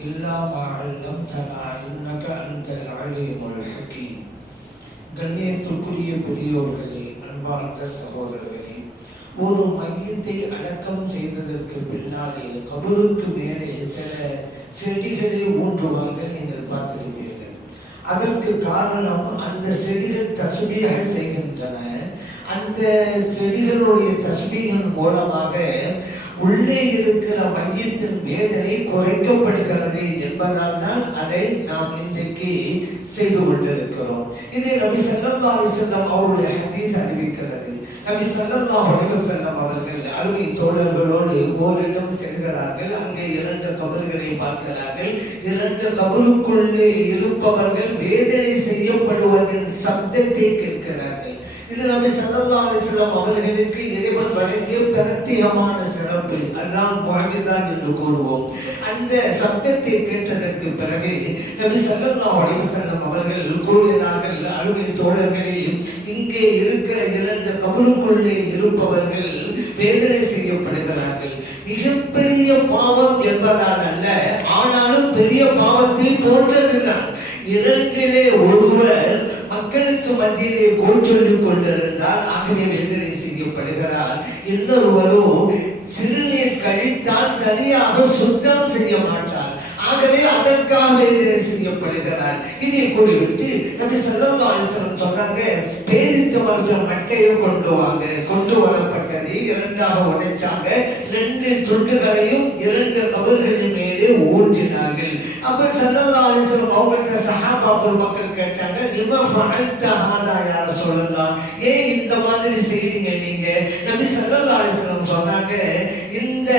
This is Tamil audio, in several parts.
إلا ما علمتنا إنك أنت العليم الحكيم கண்ணியத்திற்குரிய பெரியோர்களே அன்பார்ந்த சகோதரர்களே ஒரு மையத்தை அடக்கம் செய்ததற்கு பின்னாலே கபருக்கு மேலே சில செடிகளை ஊன்றுவார்கள் நீங்கள் பார்த்திருப்பீர்கள் அதற்கு காரணம் அந்த செடிகள் தசுபியாக செய்கின்றன அந்த செடிகளுடைய தஸ்பீகின் மூலமாக உள்ளே இருக்கிற மையத்தின் வேதனை குறைக்கப்படுகிறது என்பதால் தான் அதை நாம் இன்றைக்கு செய்து கொண்டிருக்கிறோம். இதை நபி சல்லல்லாஹு அலைஹி அவருடைய ஹதீஸ் அறிவிக்கிறது. நபி சல்லல்லாஹு அலைஹி அவர்கள் அருமை தோழர்களோடு ஓரிடம் செல்கிறார்கள். அங்கே இரண்டு கபர்களை பார்க்கிறார்கள். இரண்டு கபருக்குள்ளே இருப்பவர்கள் வேதனை செய்யப்படுவதின் சப்தத்தை இது நபி சல்லல்லாஹு அலைஹி அவர்களுக்கு இறைவன் வழங்கிய பிரத்யேகமான சிறப்பு. அல்லாம் குறைஞ்சுதான் என்று கூறுவோம். அந்த சப்தத்தை கேட்டதற்கு பிறகு நபி சல்லல்லாஹு அலைஹி வஸல்லம் அவர்கள் கூறினார்கள் அருமை தோழர்களே இங்கே இருக்கிற இரண்டு கபருக்குள்ளே இருப்பவர்கள் வேதனை செய்யப்படுகிறார்கள். மிகப்பெரிய பாவம் என்பதால் அல்ல ஆனாலும் பெரிய பாவத்தை போன்றதுதான். இரண்டிலே ஒரு மத்தியிலே கோல் சொல்லிக் கொண்டிருந்தால் ஆகவே வேதனை செய்யப்படுகிறார். இன்னொருவரோ சிறுநீர் கழித்தால் சரியாக சுத்தம் செய்ய மாட்டார். ஆகவே அதற்காக வேதனை செய்யப்படுகிறார் இதை கூறிவிட்டு சொன்னாங்க பேரித்த மருத்துவம் மட்டையை கொண்டு வாங்க. கொண்டு வரப்பட்டது இரண்டாக உடைச்சாங்க. ரெண்டு துண்டுகளையும் இரண்டு கபர்களின் மேலே ஊற்றினார்கள் அப்ப ஸல்லல்லாஹு அலைஹி அவங்க அவங்கள்ட்ட சஹாபா மக்கள் கேட்டாங்க லிம ஃபஅல்த ஹாதா யா ஏன் இந்த மாதிரி செய்றீங்க நீங்க? நபி ஸல்லல்லாஹு அலைஹி வஸல்லம் சொன்னாங்க இந்த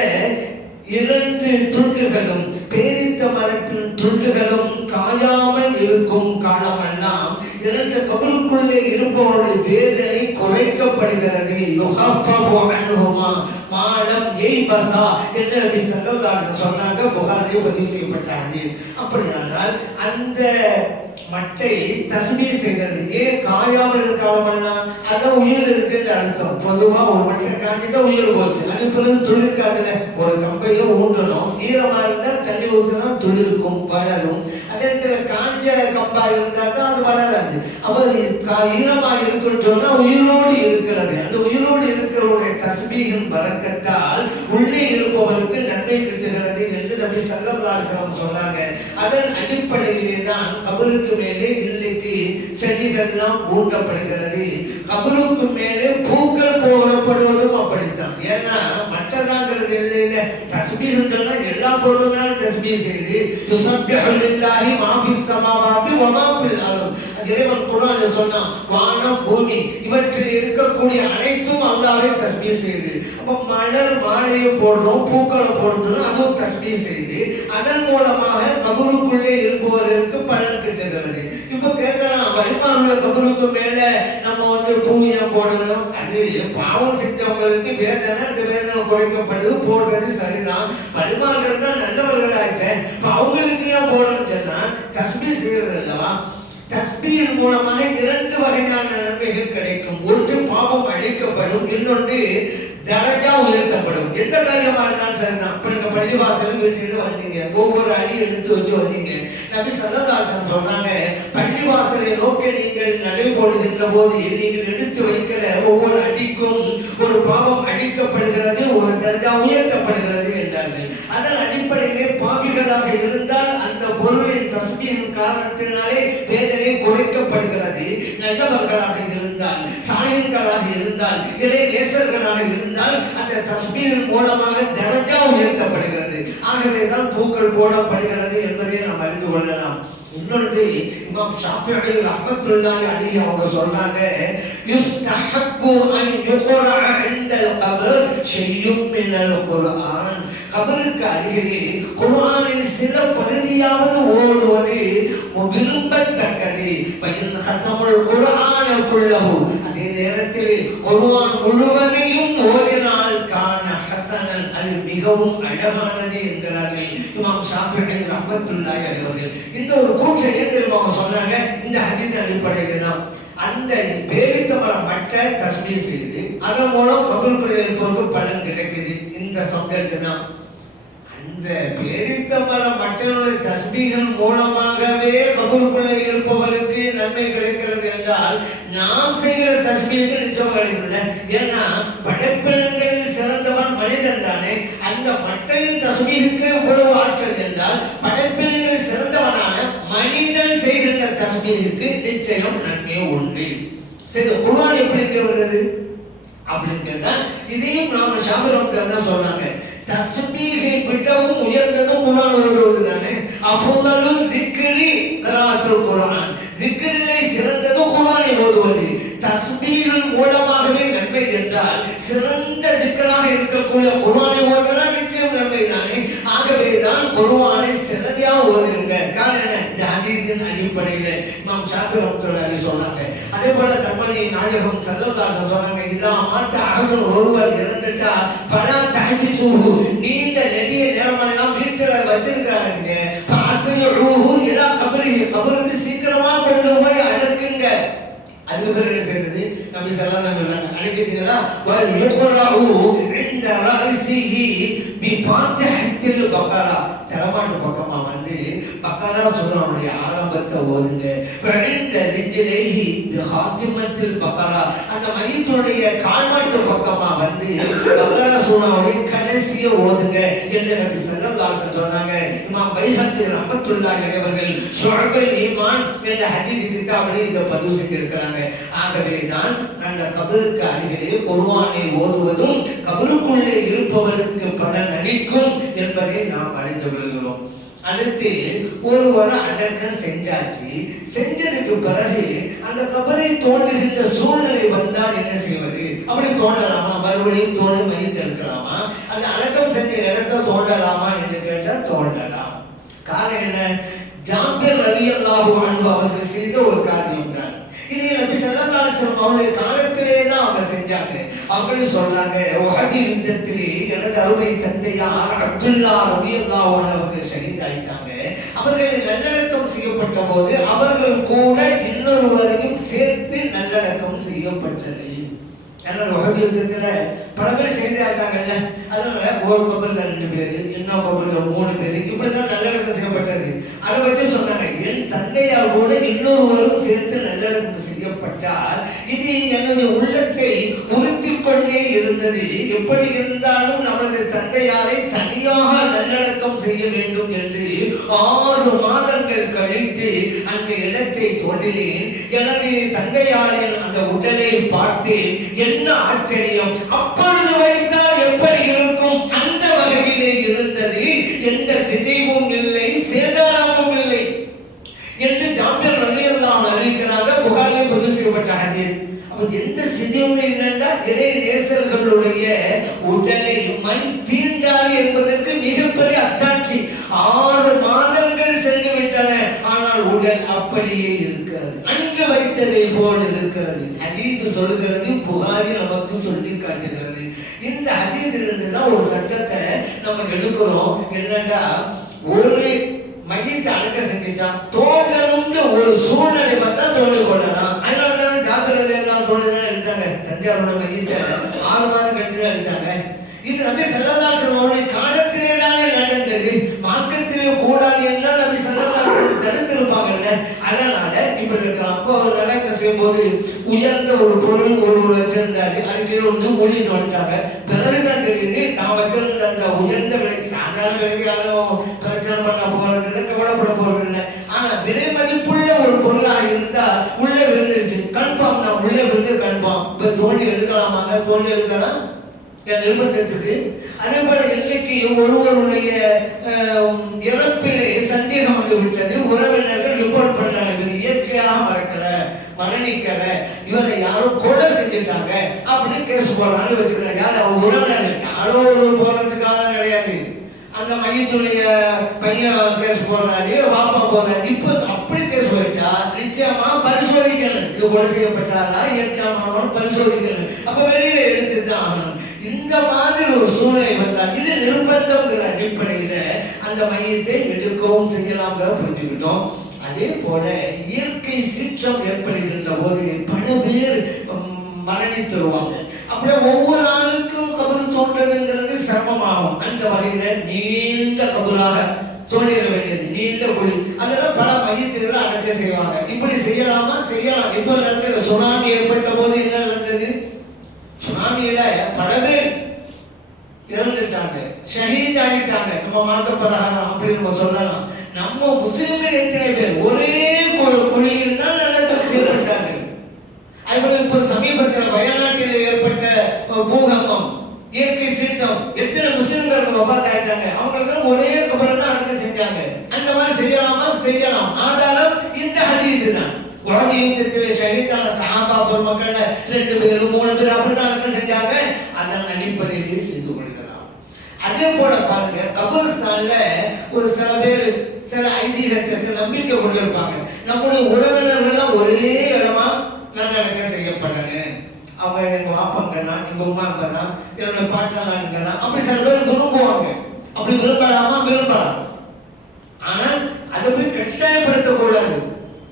இரண்டு துண்டுகளும் பேரித்த மரத்தின் துண்டுகளும் காயாமல் இருக்கும் காலமெல்லாம் இரண்டு கபருக்குள்ளே இருப்பவருடைய வேதனை குறைக்கப்படுகிறது. யுஹஃபஃபு அன்ஹுமா பசா என்று நபி ஸல்லல்லாஹு சொன்னாங்க. புகாரிலே பதிவு செய்யப்பட்ட அப்படியானால் அந்த மட்டை தஸ்மீர் செய்கிறது. ஏன் காயாமல் இருக்காமல்னா அதான் உயிர் இருக்குன்னு அர்த்தம். பொதுவா ஒரு மட்டை காட்டிதான் உயிர் போச்சு. அது பிறகு துளிர்க்காதுல ஒரு கம்பையை ஊற்றணும் ஈரமா இருந்தா தண்ணி ஊற்றினா தொழிற்கும் வளரும். அதே இடத்துல காஞ்ச கம்பா இருந்தா தான் அது வளராது. அப்ப கா- ஈரமா இருக்குன்னு சொன்னா உயிரோடு இருக்கிறது. அந்த உயிரோடு இருக்கிறவருடைய தஸ்மீகின் வழக்கத்தால் உள்ள இருப்பவருக்கு நன்மை கிட்டுகிறது என்று நபி ஸல்லல்லாஹு சொன்னாங்க. அதன் அடிப்படையிலே தான் கபருக்கு மேலே இன்னைக்கு செடிகள்லாம் ஊட்டப்படுகிறது. கபருக்கு மேலே பூக்கள் போடப்படுவதும் அப்படித்தான். ஏன்னா மற்றதாங்கிறது இல்லையில தஸ்பீஹ்ன்றா எல்லா பொருளும் தஸ்பீஹ் செய்து யுஸப்பிஹு லில்லாஹி மா ஃபிஸ் இறைவன் குர்ஆன்ல சொன்னான் வானம் பூமி இவற்றில் இருக்கக்கூடிய அனைத்தும் அல்லாஹ்வை தஸ்பீஹ் செய்து. அப்போ மலர் மாலையை போடுறோம் பூக்களை போடுறோம் அதுவும் தஸ்பீஹ் செய்து. அதன் மூலமாக கபருக்குள்ளே இருப்பவர்களுக்கு பலன் கிட்டுகிறது. இப்போ கேட்கலாம் வழிபாடுள்ள கபுருக்கு மேலே நம்ம வந்து பூமியை போடணும். அது பாவம் செஞ்சவங்களுக்கு வேதனை அந்த வேதனை குறைக்கப்படுது போடுறது சரிதான். வழிபாடுகள் தான் நல்லவர்களாச்சேன் இப்போ அவங்களுக்கு ஏன் போடணும்னு சொன்னா தஸ்பீ செய்யறது அல்லவா தஸ்பீர் மூலமாக இரண்டு வகையான நன்மைகள் கிடைக்கும். அழிக்கப்படும் தரஜா உயர்த்தப்படும். எந்த காரியமா இருந்தாலும் சரிதான் இப்ப நீங்க பள்ளிவாசல் வீட்டிலிருந்து வந்தீங்க. ஒவ்வொரு அடி எடுத்து வச்சு வந்தீங்க. நபி சல்லல்லாஹு சொன்னாங்க பள்ளிவாசலை நோக்கி நீங்கள் நடைபோடுகின்ற போது நீங்கள் எடுத்து வைக்கிற ஒவ்வொரு அடிக்கும் ஒரு பாவம் அடிக்கப்படுகிறது ஒரு தர்கா உயர்த்தப்படுகிறது என்றார்கள். அதன் அடிப்படையிலே பாவிகளாக இருந்தால் அந்த பொருளின் தஸ்மியின் காரணத்தினாலே வேதனை குறைக்கப்படுகிறது. நல்லவர்களாக இருந்தால் சாயங்களாக இருந்தால் இறை நேசர்களாக இருந்தால் அந்த தஸ்மீரின் மூலமாக தரஜா உயர்த்தப்படுகிறது. ஆகவே தான் பூக்கள் போடப்படுகிறது என்பதை நாம் அறிந்து கொள்ளலாம். இன்னொன்று இமாம் ஷாஃபிஈ ரஹ்மத்துல்லாஹி அலைஹி அவங்க சொன்னாங்க யுஸ்தஹப்பு அன் யுக்ரஅ இன்தல் கபர் ஷையும் மினல் குர்ஆன். கபருக்கு அருகிலே குர்ஆனில் சில பகுதியாவது ஓடுவது விரும்பத்தக்கது. பையன் ஹத்தமுல் அதே நேரத்தில் குர்ஆன் முழுவதையும் ஓடினால் காண ஹசனன் அது மிகவும் அழகானது என்கிறார்கள். இமாம் ஷாஃபிஈ ரஹமத்துல்லாய் அடைவர்கள் இந்த ஒரு கூற்றை ஏன் சொன்னாங்க? இந்த ஹதீத் அடிப்படையில் தான். அந்த பேரித்தமரம் மட்டை தஸ்மீர் செய்து அதன் மூலம் கபருக்குள்ள இருப்பவருக்கு பலன் கிடைக்குது. இந்த சொந்தட்டு தான். அந்த பேரித்தமரம் மற்றவர்களை தஸ்மீகள் மூலமாகவே கபருக்குள்ள இருப்பவருக்கு நன்மை கிடைக்கிறது என்றால் நாம் செய்கிற தஸ்மீக நிச்சயம் கிடைக்கல ஏன்னா படைப்பினங்களில் சிறந்தவன் மனிதன் தானே. அந்த மட்டையின் தஸ்மீகுக்கு இவ்வளவு ஆற்றல் என்றால் படைப்பினங்களில் சிறந்தவனான மனிதன் செய்கின்ற தஸ்மீகுக்கு நிச்சயம் நன்மை உண்டு. சரி குர்ஆன் எப்படி வருது அப்படின்னு கேட்டா இதையும் நாம ஷாபிரம் தான் சொன்னாங்க தஸ்பீகை விடவும் உயர்ந்ததும் குரான் ஓதுவது தானே? அஃபுல்லு திக்ரி கராத்துல் குரான் திக்ரிலே சிறந்ததும் குரானை ஓதுவது. தஸ்பீகள் மூலமாகவே நன்மை என்றால் சிறந்த திக்கராக இருக்கக்கூடிய குரானை ஓதுவதால் நிச்சயம் நன்மை தானே ஆகவே தான் குருவானை சிறதியா ஓதுங்க காரணம் என்ன? இந்த ஹதீஸின் அடிப்படையில் நாம் ஷாஃபி ரஹ்மத்துல்லாஹி சொன்னாங்க. அதே போல கண்மணி நாயகம் ஸல்லல்லாஹு சொன்னாங்க இதான் மாத்த அகங்கள் ஒருவர் இறந்துட்டா படா பலா தஹ்பிசுஹு நீண்ட நெடிய நேரமெல்லாம் வீட்டுல வச்சிருக்காங்க பாசலுஹு இலா கபரி கபருக்கு சீக்கிரமா கொண்டு போய் அடக்குங்க அதுக்கு பிறகு என்ன செய்யறது? நம்ம ஸல்லல்லாஹு அலைஹி வஸல்லம் வல் யுக்ரஹு இந்த ரஅசிஹி பி பக்கரா தரமாட்டு பக்கமா வந்து பக்கரா சூராவுடைய ஆரம்பத்தை ஓதுங்க. வழிந்த ரிஜிலேஹி பி ஹாத்திமத்தில் பக்கரா? அந்த மையத்துடைய கால்மாட்டு பக்கமா வந்து பக்கரா சூராவுடைய கடைசியை ஓதுங்க. என்று நபி ஸல்லல்லாஹு சொன்னாங்க? இமாம் பைஹக்கி ரஹ்மத்துல்லாஹி அலைஹி அவர்கள் ஈமான் என்ற ஹதீஸ் கிதாபிலே இதை பதிவு செஞ்சிருக்கிறாங்க. ஆகவே தான் அந்த கபருக்கு அருகிலே குர்ஆனை ஓதுவதும் கபருக்குள்ளே இருப்பவருக்கு பலன் அளிக்கும் என்பதை நாம் அறிந்து கொள்கிறோம் அடுத்து ஒருவர் அடக்கம் செஞ்சாச்சு. செஞ்சதுக்கு பிறகு அந்த கபரை தோன்றுகின்ற சூழ்நிலை வந்தால் என்ன செய்வது? அப்படி தோண்டலாமா? மறுபடியும் தோண்டும் மதித்து எடுக்கலாமா அந்த அடக்கம் செஞ்ச இடத்த தோண்டலாமா என்று கேட்டால் தோண்டலாம். காரணம் என்ன? ஜாம்பியர் ரலியல்லாஹு அன்ஹு அவர்கள் செய்த ஒரு காரியம் தான். இதை நம்பி ஸல்லல்லாஹு அவருடைய காலத்திலே தான் அவங்க செஞ்சாங்க. அவங்களே சொன்னாங்க உகதி யுத்தத்திலே எனது அருமை தந்தையார் அப்துல்லா ரலியல்லாஹு அன்ஹு அவர்கள் ஷஹீதாயிட்டாங்க. அவர்கள் நல்லடக்கம் செய்யப்பட்ட போது அவர்கள் கூட இன்னொருவரையும் சேர்த்து நல்லடக்கம் செய்யப்பட்டது. ஏன்னா உஹதி யுத்தத்துல பல பேர் செய்தாட்டாங்கல்ல அதனால ஒரு கபர்ல ரெண்டு பேரு இன்னொரு கபர்ல மூணு பேரு இப்படிதான் நல்லடக்கம் செய்யப்பட்டது. அதை பற்றி சொன்னாங்க. என் இன்னொருவரும் சேர்த்து நல்லடக்கம் செய்யப்பட்டால் இது எனது உள்ளத்தை உறுத்தி கொண்டே இருந்தது. எப்படி இருந்தாலும் நமது தந்தையாரை தனியாக நல்லடக்கம் செய்ய வேண்டும் என்று ஆறு மாதங்கள் கழித்து அந்த இடத்தை தோன்றினேன் எனது தந்தையாரின் அந்த உடலை பார்த்தேன். என்ன ஆச்சரியம்! அப்பா வைத்தால் எப்படி இருக்கும் அந்த வகையிலே இருந்தது எந்த சிதைவும் இல்லை சேதாரமும் இல்லை என்று ஜாம்பியர் ரலியல்லாஹு அறிவிக்கிறாங்க புகாரிலே பதிவு செய்யப்பட்ட ஹதீஸ் அப்ப எந்த சிதைவுமே இல்லைன்னா இறை நேசர்களுடைய உடலை மண் தீண்டாது என்பதற்கு மிகப்பெரிய அத்தாட்சி. ஆறு மாதங்கள் சென்று விட்டன ஆனால் உடல் அப்படியே இருக்கிறது. அன்று வைத்ததை போல் இருக்கிறது. ஹதீத் சொல்கிறது புகாரி நமக்கு சொல்லி காட்டுகிறது. இந்த ஹதீதிலிருந்து தான் ஒரு சட்டத்தை நம்ம எடுக்கிறோம். என்னன்னா ஒரு மையத்தை அடக்க செஞ்சுட்டான். தோண்டணும்னு ஒரு சூழ்நிலை பார்த்தா தோண்டு கொள்ளலாம் அதனால தானே ஜாக்கிரதை எல்லாம் சொல்லுதான் எடுத்தாங்க. தஞ்சாவூரோட மையத்தை ஆறு மாதம் கழிச்சு தான் எடுத்தாங்க இது நபி செல்லதால் அவருடைய காலத்திலே தானே நடந்தது. மார்க்கத்திலே கூடாது எல்லாம் நபி செல்லதால் தடுத்திருப்பாங்கல்ல. அதனால இப்படி இருக்கலாம் அப்போ அவர் நடக்க செய்யும் போது உயர்ந்த ஒரு பொருள் ஒரு வச்சிருந்தாரு. அது கீழே வந்து மூடிட்டு வந்துட்டாங்க. பிறகுதான் தெரியுது நான் வச்சிருந்த அந்த உயர்ந்த விலைக்கு சாதாரண விலைக்கு யாரும் பிரச்சனை பண்ண போறது இல்லை கவலைப்பட போறது இல்லை. ஆனா விலை மதிப்புள்ள ஒரு பொருளா இருந்தா உள்ளே விழுந்துருச்சு. கன்ஃபார்ம் தான். உள்ளே விழுந்து கன்ஃபார்ம் இப்ப தோண்டி எடுக்கலாமாங்க தோண்டி எடுக்கலாம் நிர்பந்தத்துக்கு அதே போல இன்னைக்கு ஒருவருடைய இறப்பிலே சந்தேகம் வந்து விட்டது. உறவினர்கள் ரிப்போர்ட் பண்ணாங்க இயற்கையாக மறக்கல மரணிக்கல இவரை யாரோ கொலை செஞ்சுட்டாங்க அப்படின்னு கேஸ் போடுறான்னு வச்சுக்கிறாங்க யார்? அவங்க உறவினர்கள். யாரோ ஒரு போடுறதுக்கான கிடையாது. அந்த மையத்துடைய பையன் கேஸ் போடுறாரு பாப்பா போடுறாரு இப்போ அப்படி கேஸ் போயிட்டா நிச்சயமா பரிசோதிக்கணும் இது கொலை செய்யப்பட்டாரா? இயற்கையான பரிசோதிக்கணும் அப்ப வெளியில எடுத்து தான் ஆகணும். இந்த மாதிரி ஒரு சூழ்நிலை வந்தால் இது நிர்பந்தம்ங்கிற அடிப்படையில அந்த மையத்தை எடுக்கவும் செய்யலாம்ங்கிற புரிஞ்சுக்கிட்டோம். அதே போல இயற்கை சீற்றம் ஏற்படுகின்ற போது பல பேர் ம், மரணித்துருவாங்க அப்படியே ஒவ்வொரு ஆளுக்கும் கபரு தோன்றதுங்கிறது சிரமமாகும். அந்த வகையில நீண்ட கபராக தோண்டிட வேண்டியது நீண்ட குழி. அதெல்லாம் பல மையத்துகளை அடக்க செய்வாங்க. இப்படி செய்யலாமா? செய்யலாம். இப்போ நடக்கிற சுனாமி ஏற்பட்ட போது என்ன நடந்தது சுனாமியில பல பேர் இறந்துட்டாங்க ஷஹீத் ஆகிட்டாங்க நம்ம மார்க்க பிரகாரம் அப்படின்னு நம்ம சொல்லலாம். நம்ம முஸ்லிம்கள் எத்தனை பேர்? ஒரே கு- குழியில் தான் நடந்து செய்யப்பட்டாங்க அதுபோல இப்போ சமீபத்தில் வயநாட்டில் ஏற்பட்ட பூகம்பம் இயற்கை சீற்றம் எத்தனை முஸ்லிம்கள் வபாத்தாயிட்டாங்க? அவங்களுக்கு ஒரே கபரம் தான் அடக்கம் செஞ்சாங்க. அந்த மாதிரி செய்யலாமா? செய்யலாம். ஆதாரம் இந்த ஹதீது தான் உலக யுத்தத்தில் ஷஹீதான சஹாபா பெருமக்கள் ரெண்டு பேர் மூணு பேர் அப்படிதான் அடக்கம் செஞ்சாங்க. அதன் அடிப்படை அதே போல பாருங்க கபரிஸ்தான்ல ஒரு சில பேர் சில ஐதீகத்தை சில நம்பிக்கை கொண்டிருப்பாங்க நம்முடைய உறவினர்கள்லாம் ஒரே இடமா நல்லடக்கம் செய்யப்படணும் அவங்க எங்க வாப்பாங்க தான் எங்க உமா அங்க தான் என்னோட பாட்டெல்லாம் இங்க தான் அப்படி சில பேர் விரும்புவாங்க. அப்படி விரும்பலாமா? விரும்பலாம். ஆனால் அதை போய் கட்டாயப்படுத்தக்கூடாது.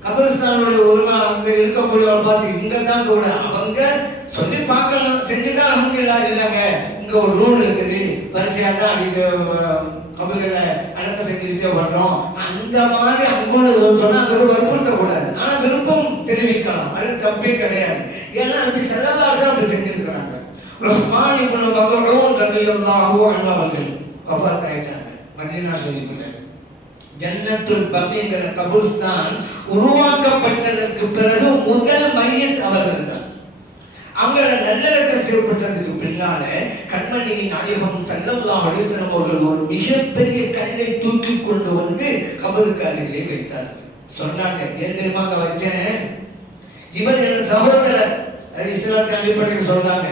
கபிரிஸ்தானுடைய உரிமை அங்க இருக்கக்கூடியவங்க பார்த்து இங்கே தான் கூட. அவங்க சொல்லி பார்க்கலாம் செஞ்சுட்டா அவங்க இல்லைங்க. இங்க ஒரு ரூல் இருக்குது. வரிசையா தான் அடிக்க கபர்களை அடக்க செஞ்சுக்கிட்டே வர்றோம் அந்த மாதிரி அங்குள்ள சொன்னால் அங்கே வற்புறுத்தக்கூடாது. ஆனா விருப்பம் தெரிவிக்கலாம் அது தப்பே கிடையாது. ஏன்னா அப்படி செல்லதார்கள் அப்படி செஞ்சிருக்கிறாங்க. ரஹ்மான் இப்னு மகரூன் தான் அன்ஹு அவர்கள் வஃபாத் ஆயிட்டாங்க மதீனா ஷரீஃப்ல. ஜன்னத்துல் பகீங்கிற கபூர்ஸ்தான் உருவாக்கப்பட்டதற்கு பிறகு முதல் மையத் அவர்கள் தான் அவங்களோட நல்லடக்கம் செய்யப்பட்டதுக்கு பின்னால கண்மணியின் நாயகம் சல்லல்லாஹு அலைஹி அவர்கள் ஒரு மிகப்பெரிய கல்லை தூக்கி கொண்டு வந்து கபருக்கு அருகிலே வைத்தார். சொன்னாங்க ஏன் தெரியுமா அங்க வச்சேன்? இவர் எனது சகோதரர் இஸ்லாத்தின் அடிப்படையில் சொன்னாங்க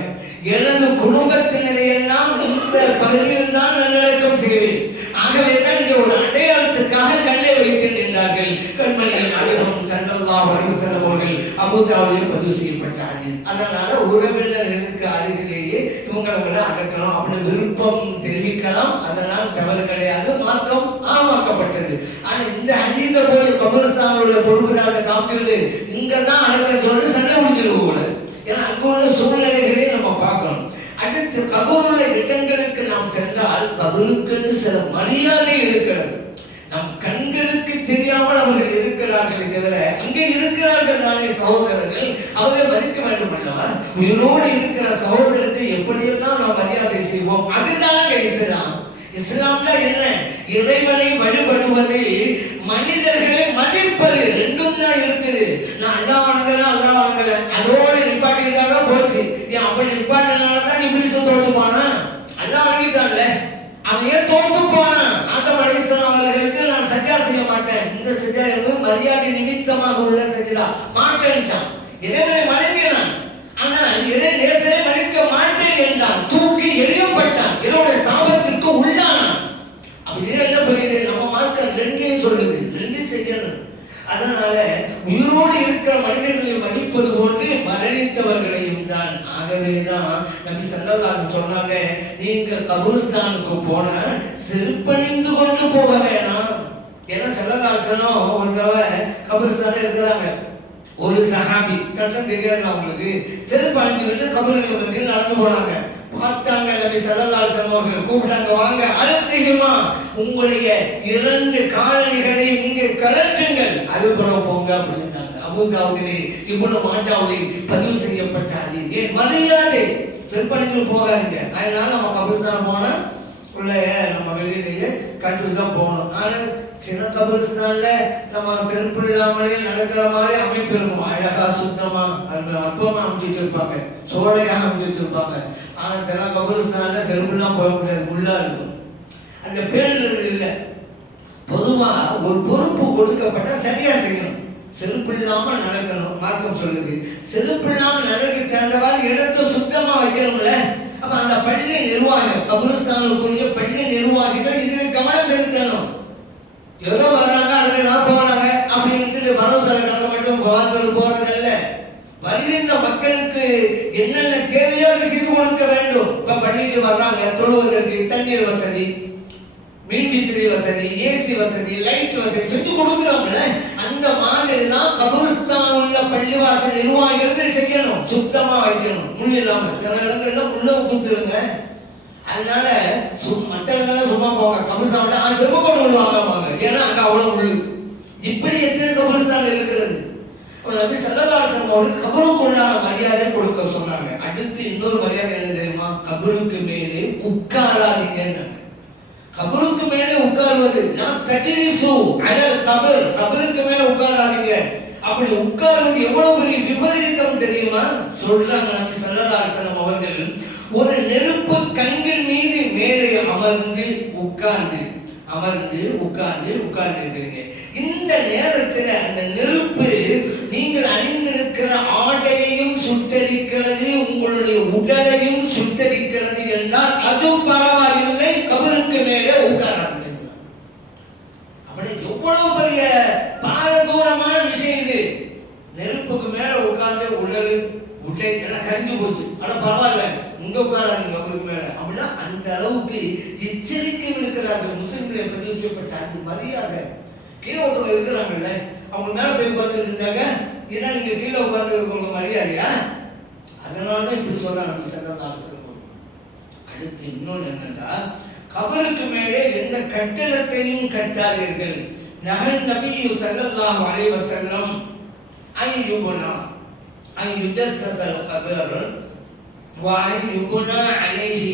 எனது குடும்பத்தினரையெல்லாம் இந்த பகுதியில் தான் நல்லடக்கம் செய்வேன். ஆகவே தான் இங்கே ஒரு அடையாளத்துக்காக கல்லை வைத்து நின்றார்கள். கண்மணியின் நாயகம் சல்லல்லாஹு அலைஹி அவர்கள் அபூதாவில் பதிவு செய்யப்பட்ட அது அதனால உறவினர்களுக்கு அருகிலேயே நடக்கணும் அப்படின்னு விருப்பம் தெரிவிக்கலாம். அதனால் தவறு கிடையாது. மார்க்கம் ஆமாக்கப்பட்டது ஆனா இந்த அதீத போய் கபுரஸ்தானுடைய பொறுப்புதாரத்தை காப்பிட்டு இங்க தான் அடக்க சொல்லிட்டு சண்டை முடிஞ்சிருக்க கூடாது ஏன்னா அங்க உள்ள சூழ்நிலைகளையும் நம்ம பார்க்கணும். அடுத்து கபூருள்ள இடங்களுக்கு நாம் சென்றால் கபருக்கென்று சில மரியாதை இருக்கிறது. நம் கண்களுக்கு தெரியாமல் அவர்கள் இருக்கிறார்களே தவிர அங்கே இருக்கிறார்கள் தானே சகோதரர்கள். அவர்கள் மதிக்க வேண்டும் அல்லவா? உயிரோடு இருக்கிற சகோதரருக்கு எப்படியெல்லாம் நாம் மரியாதை செய்வோம். அதுதானங்க இஸ்லாம். இஸ்லாம்ல என்ன? இறைவனை வழிபடுவது மனிதர்களை மதிப்பது. ரெண்டும் தான் இருக்குது. நான் அல்லா வணங்குறேன் அல்லா வணங்குறேன் அதோடு நிப்பாட்டிக்கிட்டாங்க போச்சு. ஏன் அப்படி நிப்பாட்டினால தான் இப்படி தோத்து போனா அல்லா வணங்கிட்டான்ல. அவன் ஏன் தோத்து போனா ஆதம் அலிஸ்லாம் அவர்களுக்கு நான் சஜா செய்ய மாட்டேன். இந்த சஜா என்பது மரியாதை நிமித்தமாக உள்ள சஜிதா மாட்டேன்ட்டான் இறைவனை வணங்கினான். ஆனால் இறை நேசனை மதிக்க மாட்டேன் என்றான் தூக்கி எறியப்பட்டான் இறைவனுடைய சாபத்திற்கு உள்ளானான் அப்ப இது என்ன புரியுது நம்ம மார்க்கம் ரெண்டையும் சொல்லுது ரெண்டும் செய்யணும் அதனால உயிரோடு இருக்கிற மனிதர்களை மதிப்பது போன்று மரணித்தவர்களையும் தான் ஆகவே தான் நபி சொன்னாங்க நீங்கள் கபுருஸ்தானுக்கு போன செருப்பணிந்து கொண்டு போக வேணாம். ஏன்னா செல்லதாசனம் ஒரு தடவை கபுருஸ்தானே இருக்கிறாங்க. ஒரு சஹாபி சட்டம் தெரியாது அவங்களுக்கு செருப்பு அணிஞ்சுக்கிட்டு கபருக்கு மத்தியில் நடந்து போனாங்க. பார்த்தாங்க நபி சல்லல்லாஹு அலைஹி கூப்பிட்டாங்க வாங்க அழுத்திகுமா உங்களுடைய இரண்டு காலணிகளை இங்கே கலற்றுங்கள் அது புற போங்க அப்படின்னாங்க. அபூதாவுதிலே இவ்வளவு மாஜாவுலே பதிவு செய்யப்பட்ட அது ஏன் மரியாதை. செருப்பணிக்கு போகாதீங்க. அதனால நம்ம கபிரிஸ்தான் போனா உள்ளே நம்ம வெளியிலேயே கட்டு தான் போகணும். ஆனால் சில கபிரிஸ்தான்ல நம்ம செருப்பு இல்லாமலே நடக்கிற மாதிரி அமைப்பு இருக்கும். அழகா சுத்தமா அது அற்பமா அமைச்சு வச்சிருப்பாங்க சோழையாக அமைச்சு வச்சிருப்பாங்க ஆனா சில கபிரிஸ்தான்ல செருப்புலாம் போக முடியாது. உள்ளா இருக்கும். அந்த பேரில் இல்லை. பொதுவாக ஒரு பொறுப்பு கொடுக்கப்பட்ட சரியா செய்யணும். செருப்பு இல்லாமல் நடக்கணும். மார்க்கம் சொல்லுது. செருப்பு இல்லாமல் நடக்க தகுந்தவாறு இடத்தை சுத்தமாக வைக்கணும்ல? அப்ப அந்த பள்ளி நிர்வாகம் கபுரஸ்தானுக்குரிய பள்ளி நிர்வாகிகள் இதில் ஏதோ வர்றாங்க அதில் நான் போறாங்க அப்படின்ட்டு பரோசால கலந்து மட்டும் வாழ்ந்து போறதில்ல. வருகின்ற மக்களுக்கு என்னென்ன தேவையோ அதை செய்து கொடுக்க வேண்டும். இப்ப பள்ளிக்கு வர்றாங்க தொழுவதற்கு தண்ணீர் வசதி. மின் விசிறி வசதி ஏசி வசதி லைட் வசதி செஞ்சு கொடுக்குறோம்ல. அந்த மாதிரி தான் கபருஸ்தான் உள்ள பள்ளிவாசல் நிர்வாகிகள் செய்யணும். சுத்தமா வைக்கணும். முள் இல்லாம. சில இடங்கள்ல முள்ள குத்துருங்க. அதனால மற்ற இடங்கள்ல சும்மா போங்க. கபருஸ்தான் ஆ செப்பு கொண்டு விடுவாங்க வாங்க ஏன்னா அங்க அவ்வளவு முள்ளு இப்படி எத்தனை கபருஸ்தான் இருக்கிறது நபி ஸல்லல்லாஹு அவர்கள் கபருக்கு உண்டான மரியாதை கொடுக்க சொன்னாங்க. அடுத்து இன்னொரு மரியாதை என்ன தெரியுமா? கபருக்கு மேலே உட்காராதீங்கன்னு. கபருக்கு மேலே உட்கார்வது. நான் தஜிலிசு அலல் கபர் கபருக்கு மேல உட்காராதீங்க. அப்படி உட்கார்வது எவ்வளவு பெரிய விபரீதம் தெரியுமா? சொல்றாங்க நபி ஸல்லல்லாஹு அவர்கள் ஒரு நெருப்பு கண்கள் மீது மேலே அமர்ந்து உட்கார்ந்து அமர்ந்து உட்கார்ந்து உட்கார்ந்து இருக்கிறீங்க இந்த நேரத்துல அந்த நெருப்பு நீங்கள் அணிந்திருக்கிற ஆடையையும் சுட்டு உங்களுடைய உடலையும் சுட்டரிக்கிறது என்றால் அது பரவாயில்லை கபருக்கு மேலே உட்காராது அப்படி எவ்வளவு பெரிய பாரதூரமான விஷயம் இது நெருப்புக்கு மேல உட்கார்ந்து உடல் உடை எல்லாம் கரிஞ்சு போச்சு ஆனா பரவாயில்ல. இங்க உட்காராதீங்க அவங்களுக்கு மேல. அப்படின்னா அந்த அளவுக்கு எச்சரிக்கை விடுக்கிறார்கள் முஸ்லிம்களை பதிவு செய்யப்பட்ட அது மரியாதை. கீழே ஒருத்தவங்க இருக்கிறாங்கல்ல அவங்க மேல போய் உட்கார்ந்து இருந்தாங்க. ஏன்னா நீங்க கீழே உட்கார்ந்து இருக்கவங்க மரியாதையா? அதனாலதான் இப்படி சொல்றாங்க அப்படி ஸல்லல்லாஹு அலைஹி அடுத்து இன்னொன்று என்னன்னா கபருக்கு மேலே எந்த கட்டளத்தையும் கட்டாதீர்கள். நகன் நபி ஸல்லல்லாஹு அலைஹி வஸல்லம் ஐயுபனா ஐ யுஜஸ்ஸல் கபர் வாய் யுகுனா அலேஹி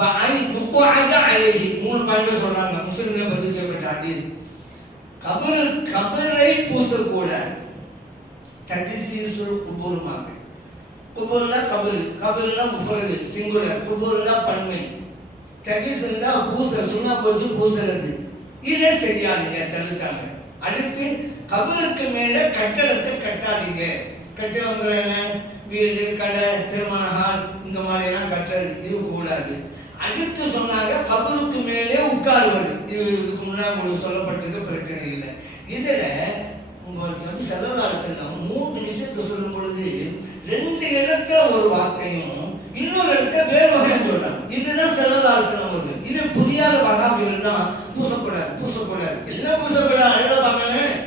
வாய் துக்குஅத அலேஹி மூணு பாயிண்ட் சொல்றாங்க முஸ்லிம்ல பதிவு செய்யப்பட்ட அதீர் கபர் பூசக்கூடாது ததிசீசுல் குபூருமாக குபூர்னா கபரு கபருனா முஃபரது சிங்குலர். குபூர்னா பன்மை. தகிசுன்னா பூச சுண்ணா போச்சு பூசுறது. இதை செய்யாதீங்க தடுத்தாங்க அடுத்து கபருக்கு மேலே கட்டடத்தை கட்டாதீங்க. கட்டிடம் என்ன? வீடு கடை திருமண ஹால் இந்த மாதிரி எல்லாம் கட்டுறது இது கூடாது. அடுத்து சொன்னாங்க கபருக்கு மேலே உட்காருவது. இது இதுக்கு முன்னாடி உங்களுக்கு சொல்லப்பட்டிருக்க பிரச்சனை இல்லை. இதில் உங்க சொல்லி செல்லதார செல்லம் மூன்று விஷயத்தை சொல்லும் பொழுது ரெண்டு இடத்துல ஒரு வார்த்தையும் இன்னொரு இடத்துல வேறு வகைன்னு சொல்றாங்க. இதுதான் செல்லதார செல்லம் வருது இது. புரியாத வகாபிகள் தான் பூசக்கூடாது பூசக்கூடாது எல்லாம் பூசக்கூடாது அதெல்லாம் பார்க்கணும்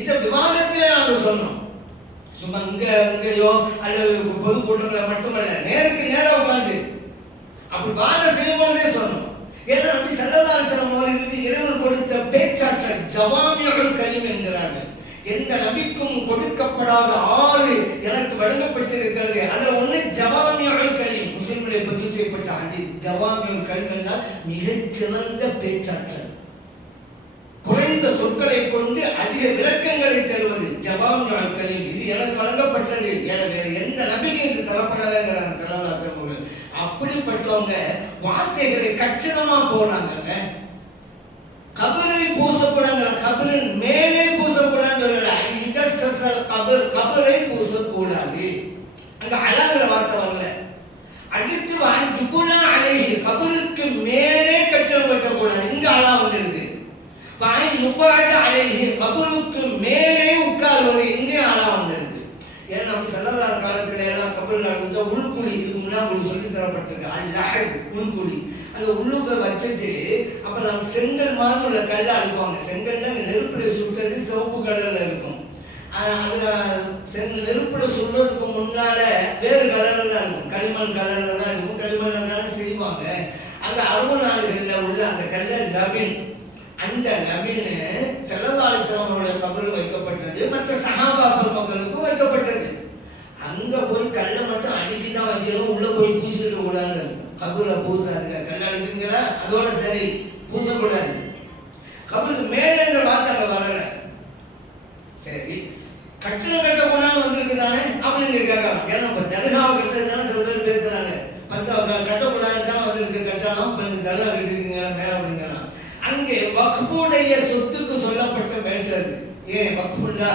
இதை விவாதத்திலே நாங்கள் சொன்னோம். சும்மா இங்க இங்கேயோ அல்லது பொதுக்கூட்டங்களை மட்டுமல்ல நேருக்கு நேராக உட்காந்து அப்படி வாத செய்வோம்னே சொன்னோம் ஏன்னா அப்படி ஸல்லல்லாஹு அலைஹி அவர்களுக்கு இறைவன் கொடுத்த பேச்சாற்றல் ஜவாமியுல் கலீம் என்கிறார்கள். எந்த நபிக்கும் கொடுக்கப்படாத ஆறு எனக்கு வழங்கப்பட்டிருக்கிறது. அதுல ஒண்ணு ஜவாமியுல் கலீம். முஸ்லிம்களை பதிவு செய்யப்பட்ட ஹதீஸ் ஜவாமியுல் கலீம் என்றால் மிகச்சிறந்த பேச்சாற்றல். சொற்களை கொண்டு அதிக விளக்கங்களை தருவது ஜவாம் நாட்களில் இது எனக்கு வழங்கப்பட்டது. என வேற எந்த நம்பிக்கை இது தரப்படலைங்கிறாங்க தலைவர்கள் அப்படிப்பட்டவங்க வார்த்தைகளை கச்சிதமா போனாங்க கபரை பூசக்கூடாங்கிற கபரின் மேலே பூசக்கூடாது கபர் கபரை பூசக்கூடாது. அங்க அழகிற வார்த்தை வரல. அடுத்து வாங்கிப்புனா அழகி கபருக்கு மேலே கட்டிடம் கட்டக்கூடாது. இங்க அழா வந்திருக்கு. முப்பாத அழகி கபருக்கு மேலே உட்கார்வது இங்கே ஆளா வந்திருக்கு? ஏன்னா நம்ம செல்லதார் காலத்தில் எல்லாம் கபல் நடந்த உள்குழி இதுக்கு முன்னாடி உங்களுக்கு சொல்லி தரப்பட்டிருக்கு. அல்லஹப் உள்குழி. அந்த உள்ளுக்க வச்சுட்டு அப்போ நம்ம செங்கல் மாதிரி உள்ள கல்லை அடிப்பாங்க. செங்கல்னா இந்த நெருப்புல சுட்டது சிவப்பு கடலில் இருக்கும். ஆஹ் அந்த செங்கல் நெருப்புல சுடுறதுக்கு முன்னால வேறு கடல்ல தான் இருக்கும். களிமண் கடல்ல தான் இருக்கும். களிமண்ல தானே செய்வாங்க. அந்த அரபு நாடுகள்ல உள்ள அந்த கல்ல நவீன் அந்த நவீன செல்லதாலிசவனுடைய கபல் வைக்கப்பட்டது மற்ற சகாபா பெருமக்களுக்கும் வைக்கப்பட்டது. அங்க போய் கல்லை மட்டும் அடுக்கி தான் வைக்கணும் உள்ளே போய் பூசிட்டு கூடாதுன்னு கபூரை பூசாருங்க கல் அடிக்கிறீங்களா? அதோட சரி. பூசக்கூடாது. கபூருக்கு மேலங்கிற வார்த்தை அங்க வரல. சரி. கட்டணம் கட்டக்கூடாது வந்திருக்கு தானே அப்படின்னு இருக்காங்க ஏன்னா இப்போ தருகாவை கட்டுறது தானே சில பேர் பேசுகிறாங்க பத்த கட்டக்கூடாதுன்னு தான் வந்திருக்கு கட்டணம். பிறகு தருகா தர்கா அவருடைய சொத்துக்கு சொல்லப்பட்டு வென்றது. ஏன் வக்ஃபுல்லா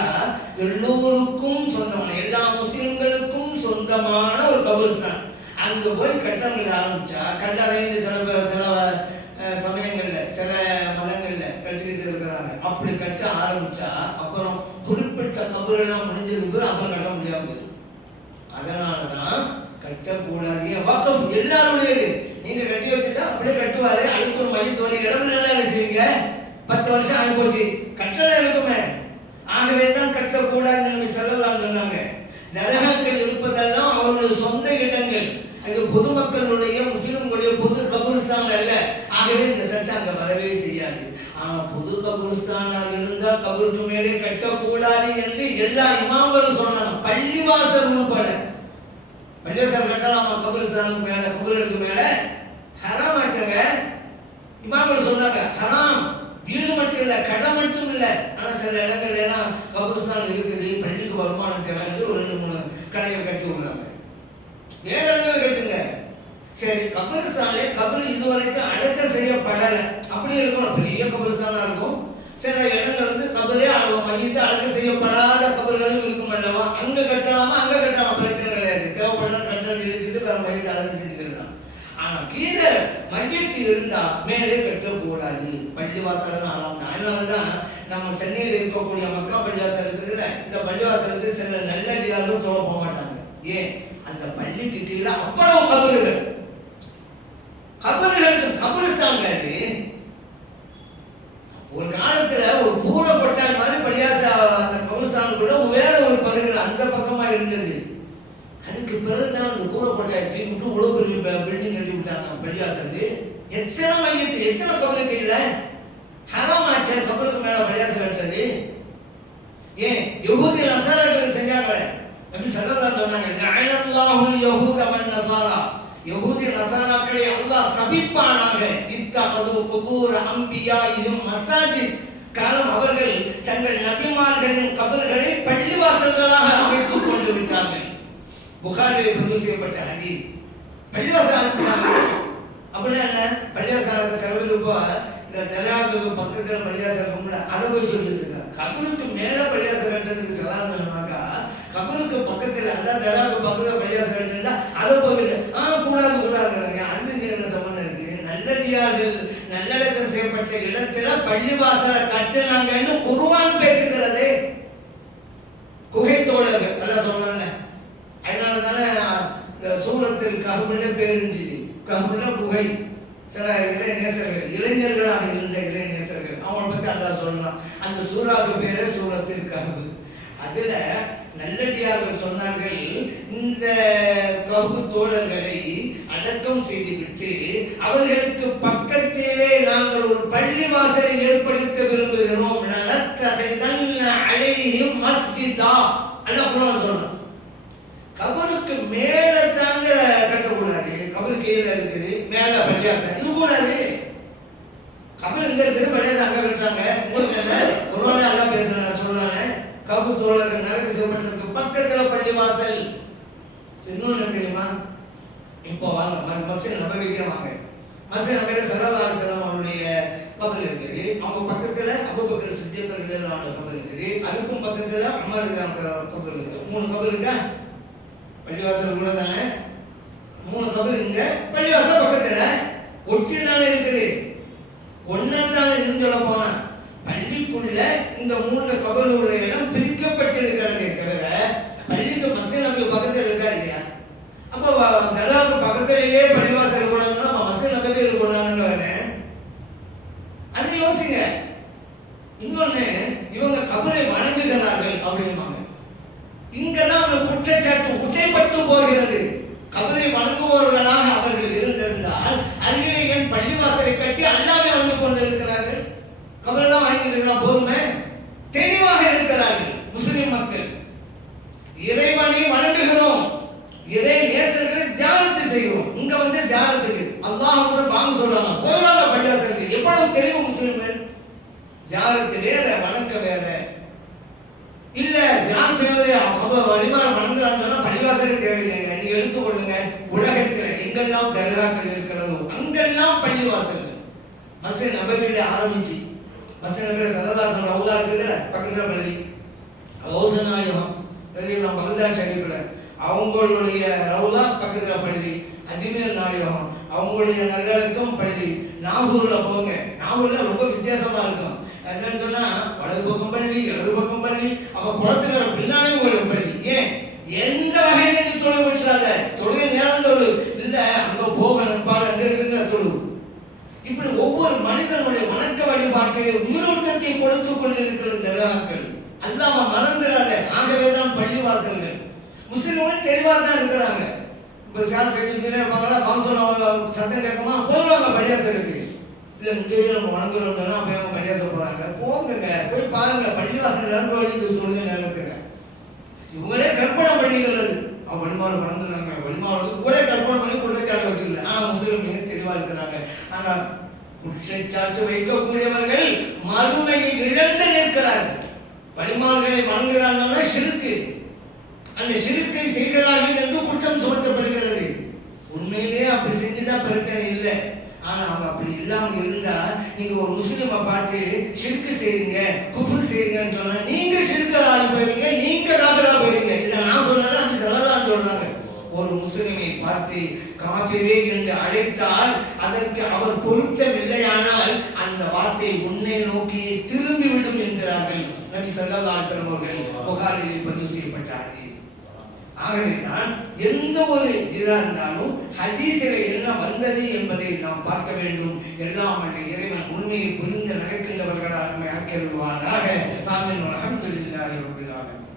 எல்லோருக்கும் சொந்தமான எல்லா முஸ்லிம்களுக்கும் சொந்தமான ஒரு கபருஸ்தான். அங்கே போய் கட்டணங்கள் ஆரம்பிச்சா கல்லறைந்து சில சில சமயங்களில் சில மதங்களில் கட்டிக்கிட்டு இருக்கிறாங்க. அப்படி கட்ட ஆரம்பிச்சா அப்புறம் குறிப்பிட்ட கபரெல்லாம் முடிஞ்சதுக்கு அப்புறம் கட்ட முடியாது அதனால தான் கட்டக்கூடாது. வக்கம் எல்லாருடையது. நீங்கள் கட்டி வச்சுட்டா அப்படியே கட்டுவாரு. அடுத்த ஒரு மையத்தோடு இடம் நல்லா செய்வீங்க. பத்து வருஷம் ஆகி போச்சு கட்டளை இருக்குமே ஆகவே தான் கட்டக்கூடாதுன்னு நம்ம செல்லலாம் சொன்னாங்க. நரகங்கள் இருப்பதெல்லாம் அவர்களுடைய சொந்த இடங்கள். அது பொதுமக்களுடைய முஸ்லிம்களுடைய பொது கபூர்ஸ்தான் அல்ல. ஆகவே இந்த சட்டம் அங்கே வரவே செய்யாது. ஆனால் பொது கபூர்ஸ்தானா இருந்தால் கபருக்கு மேலே கட்டக்கூடாது என்று எல்லா இமாம்களும் சொன்னாங்க. பள்ளிவாசல் உட்பட. பள்ளிவாசல் கட்டலாமா. கபூர்ஸ்தானுக்கு மேலே கபூர்களுக்கு மேலே. ஹராம் ஆச்சங்க. இமாம்கள் சொன்னாங்க ஹராம். இல்லை கடை மட்டும் இல்லை. ஆனால் சில இடங்கள்லாம் எல்லாம் கபூர்ஸ்தான் இருக்குது. பள்ளிக்கு வருமானம் தேவைன்னு ஒரு ரெண்டு மூணு கடைகள் கட்டி விடுறாங்க. வேற இடங்கள் கட்டுங்க. சரி கபரிஸ்தான்ல கபர் இதுவரைக்கும் அடக்கம் செய்யப்படலை. அப்படி இருக்கும். பெரிய கபரிஸ்தானா இருக்கும். சில இடங்கள் வந்து கபரே மையத்தை மையத்து அடக்கம் செய்யப்படாத கபர்களும் இருக்கும் அல்லவா? அங்கே கட்டலாமா அங்கே கட்டலாம்? பிரச்சனை கிடையாது. தேவைப்பட்டா கட்டணம் இழுத்துட்டு வேறு மையத்தை அடக்கம் செஞ்சுக்கிறான் ஆனால் கீழே மையத்தில் இருந்தா மேலே கட்டக்கூடாது. பள்ளிவாசல் தான் ஆளாம் அதனாலதான் நம்ம சென்னையில் இருக்கக்கூடிய மக்கா பள்ளிவாசல் இருக்குதுல்ல இந்த பள்ளிவாசலுக்கு சில நல்லடியாரும் சொல்ல போக மாட்டாங்க. ஏன்? அந்த பள்ளிக்கு கீழே அவ்வளவு கபறுகள். கபறுகளுக்கு கபரிஸ்தான் அது ஒரு காலத்துல ஒரு கூரை கொட்டாய் மாதிரி பள்ளியாச அந்த கபரிஸ்தானுக்குள்ள வேற ஒரு பகுதிகள் அந்த பக்கமா இருந்தது. அதுக்கு பிறகு அந்த கூரை கொட்டாயை பெரிய பில்டிங் கட்டி விட்டாங்க பள்ளியாசலுக்கு எத்தனை மையத்தில் எத்தனை கபரு கையில ஹராம் ஆச்சா கபருக்கு மேலே பள்ளியாசல் கட்டுறது. ஏன்? யகுதி நசாராக்களுக்கு செஞ்சாங்களே. நபி ஸல்லல்லாஹு சொன்னாங்க லஅனல்லாஹுல் யஹூத வன் நசாரா யஹூதி நசாராக்களை அல்லாஹ் சபிப்பானாக. இத்தஹது குபூர் அம்பியாயிஹிம் மசாஜித். காரணம் அவர்கள் தங்கள் நபிமார்களின் கபர்களை பள்ளிவாசல்களாக அமைத்து புகாரிலே பதிவு செய்யப்பட்ட ஹதீஸ். பள்ளிவாசல் அப்படின்னா என்ன? பள்ளிவாசல் செலவில் இப்போ இந்த தலாவுக்கு பக்கத்தில் பள்ளிவாசல் இருக்கும்ல அதை போய் சொல்லிட்டு இருக்காங்க கபருக்கு மேல பள்ளிவாசல் கட்டுறதுக்கு செலாதுனாக்கா கபருக்கு பக்கத்தில் அதான் தலாவுக்கு பக்கத்தில் பள்ளிவாசல் கட்டுனா அதை போய் ஆ கூடாது கூடாதுங்கிறாங்க. அதுக்கு என்ன சம்பந்தம் இருக்கு? நல்லடியார்கள் நல்லடக்கம் செய்யப்பட்ட இடத்துல பள்ளிவாசலை கட்டினாங்கன்னு குருவான் பேசுகிறதே குகை தோழர்கள் நல்லா சொன்னாங்க அதனால தானே இந்த சூரத்தில் கஹுன்னு பேர் இருந்துச்சு கஹுன்னா குகை சில இறை நேசர்கள் இளைஞர்களாக இருந்த இறை நேசர்கள் அவங்களை பத்தி அல்லாஹ் சொல்லலாம் அந்த சூறாவுக்கு பேரே சூரத்தில் கஹு அதுல நல்லடியார்கள் சொன்னார்கள் இந்த கஹு தோழர்களை அடக்கம் செய்துவிட்டு அவர்களுக்கு பக்கத்திலே நாங்கள் ஒரு பள்ளி வாசலை ஏற்படுத்த விரும்புகிறோம் நலத்தகைதன் அலைஹிம் மஸ்ஜிதா அல்லாஹ் குர்ஆன் சொல்றான் கபருக்கு மேல தாங்க கட்டக்கூடாது கபர் கீழே இருக்குது மேல பள்ளியாசம் இது கூடாது கபர் எங்க இருக்குது பள்ளியாசம் அங்க கட்டுறாங்க உங்களுக்கு என்ன குரான் எல்லாம் பேசுறாங்க சொல்றாங்க பாபு சோழர்கள் நடக்க செய்யப்பட்டிருக்கு பக்கத்தில் பள்ளி வாசல். இன்னொன்று தெரியுமா? இப்போ வாங்க மசித் நபவிக்க வாங்க. மசித் நபையில சல்லல்லாஹு அலைஹி அவருடைய கபல் இருக்குது. அவங்க பக்கத்தில் அபூபக்கர் பக்கத்தில் ரலியல்லாஹு அன்ஹு இருக்குது. அதுக்கும் பக்கத்தில் அமர் கபல் கபர் இருக்கு. மூணு கபல் இருக்கா? பள்ளிவாசல் கூட தானே? மூணு கபர் இங்க பள்ளிவாசல் பக்கத்தில். ஒட்டி தானே இருக்குது. ஒன்னா தானே இன்னும் சொல்ல போனா. பள்ளிக்குள்ள இந்த மூன்று கபர் உள்ள இடம் பிரிக்கப்பட்டிருக்கிறதே தவிர பள்ளிக்கு மசித் நபி பக்கத்தில் இருக்கா இல்லையா? அப்போ தர்காவுக்கு பக்கத்திலேயே பள்ளிவாசல் இருக்கக்கூடாதுன்னா அப்ப மசித் நபி இருக்கக்கூடாதுன்னு வரேன் அதை யோசிங்க. இன்னொன்னு இவங்க கபரை வணங்குகிறார்கள் அப்படிம்பாங்க. இங்கதான் அந்த குற்றச்சாட்டு உடைப்பட்டு போகிறது. கபரை வணங்குபவர்களாக அவர்கள் இருந்திருந்தால் அருகிலே என் பள்ளிவாசலை கட்டி அல்லாவே கபரெல்லாம் தான் போதுமே. தெளிவாக இருக்கிறார்கள் முஸ்லிம் மக்கள். இறைவனை வணங்குகிறோம். இறை நேசர்களை தியானத்து செய்கிறோம். இங்க வந்து தியானத்துக்கு. அல்லாஹ் கூட வாங்க சொல்றாங்க. போதுமான பள்ளிவாசலுக்கு எவ்வளவு தெளிவு முஸ்லிம்கள்? தியானத்து வேற வணக்க வேற. இல்ல தியானம் செய்வது அப்ப வழிபாடு வணங்குறாங்கன்னா பள்ளிவாசலே தேவையில்லைங்க. நீங்க எடுத்துக்கொள்ளுங்க உலகத்தில் எங்கெல்லாம் தர்காக்கள் இருக்கிறதோ அங்கெல்லாம் பள்ளிவாசல் மசித் நபவியில ஆரம்பிச்சு மசித் பேர் சததாசன் ரவுதா இருக்குதுல பக்கத்துல பள்ளி. ரோசநாயகம் வெளியில் பகந்தாட்சி அடிப்படை அவங்களுடைய ரவுலா பக்கத்துல பள்ளி. அஜ்மீர் நாயகம் அவங்களுடைய நல்லடக்கம் பள்ளி. நாகூர்ல போங்க. நாகூர்ல ரொம்ப வித்தியாசமா இருக்கும். என்னன்னு சொன்னா வலது பக்கம் பள்ளி இடது பக்கம் பள்ளி. அப்ப குளத்துக்கிற பின்னாலே உங்களுக்கு பள்ளி ஏன் எந்த வகையில நீ தொழுக விட்டுறாத தொழுகை நேரம் தொழு இல்ல அங்க போகணும் பாரு அங்க இருக்குங்கிற தொழு இப்படி ஒவ்வொரு மனிதனுடைய வணக்க வழிபாட்டிலே உயிரோட்டத்தை கொடுத்து கொண்டிருக்கிற நிறாக்கள் அல்லாம மறந்துடாத ஆகவே தான் பள்ளிவாசல்கள் முஸ்லிம்கள் தெளிவாக தான் இருக்கிறாங்க. இப்போ சார் செக்ரட்டரியில் இருப்பாங்களா? ஃபங்க்ஷன் சத்தம் கேட்குமா போதுவாங்க பள்ளிவாசலுக்கு இல்லை இங்கேயே நம்ம வணங்குறவங்கன்னா போய் அவங்க பள்ளிவாசல் போகிறாங்க போங்க போய் பாருங்க. பள்ளிவாசல் நிரம்ப வழி சொல்லுங்க நேரத்துக்கு. இவங்களே கற்பனை பண்ணிக்கிறது அவன் வழிமாறு வணங்குறாங்க. வழிமாறு கூட கற்பனை பண்ணி குற்றச்சாட்டு வச்சிருக்கல ஆனால் முஸ்லீம் மிக தெளிவாக இருக்கிறாங்க? ஆனால் குற்றச்சாட்டு வைக்கக்கூடியவர்கள் மறுமையை இழந்து நிற்கிறார்கள். வழிமார்களை வணங்குகிறாங்கன்னா சிறுக்கு. அந்த சிறுக்கை செய்கிறார்கள் என்று குற்றம் சுமத்தப்படுகிறது. உண்மையிலேயே அப்படி செஞ்சுட்டா பிரச்சனை இல்லை. ஆனா அவங்க அப்படி இல்லாமல் இருந்தா நீங்க ஒரு முஸ்லிமை பார்த்து சிறுக்கு செய்றீங்க குஃபு செய்றீங்கன்னு சொன்னா நீங்க சிறுக்க ஆகி போயிருங்க நீங்க ராபரா போயிருங்க. இதை நான் சொன்னேன்னா அப்படி சொல்லலாம்னு சொல்றாங்க. ஒரு முஸ்லிமை பார்த்து காபிரே என்று அழைத்தால் அதற்கு அவர் பொருத்தமில்லையானால் அந்த வார்த்தை உன்னை நோக்கி திரும்பிவிடும் என்கிறார்கள். நபி ஸல்லல்லாஹு அவர்கள் புகாரில் இருப்பது ஆகவே தான் எந்த ஒரு இதாக இருந்தாலும் ஹதீஸில் என்ன வந்தது என்பதை நாம் பார்க்க வேண்டும். எல்லாம் வல்ல இறைவன் உண்மையை புரிந்து நடக்கின்றவர்களாக நம்மை ஆக்கிடுவானாக நாம் அல்ஹம்துலில்லாஹ்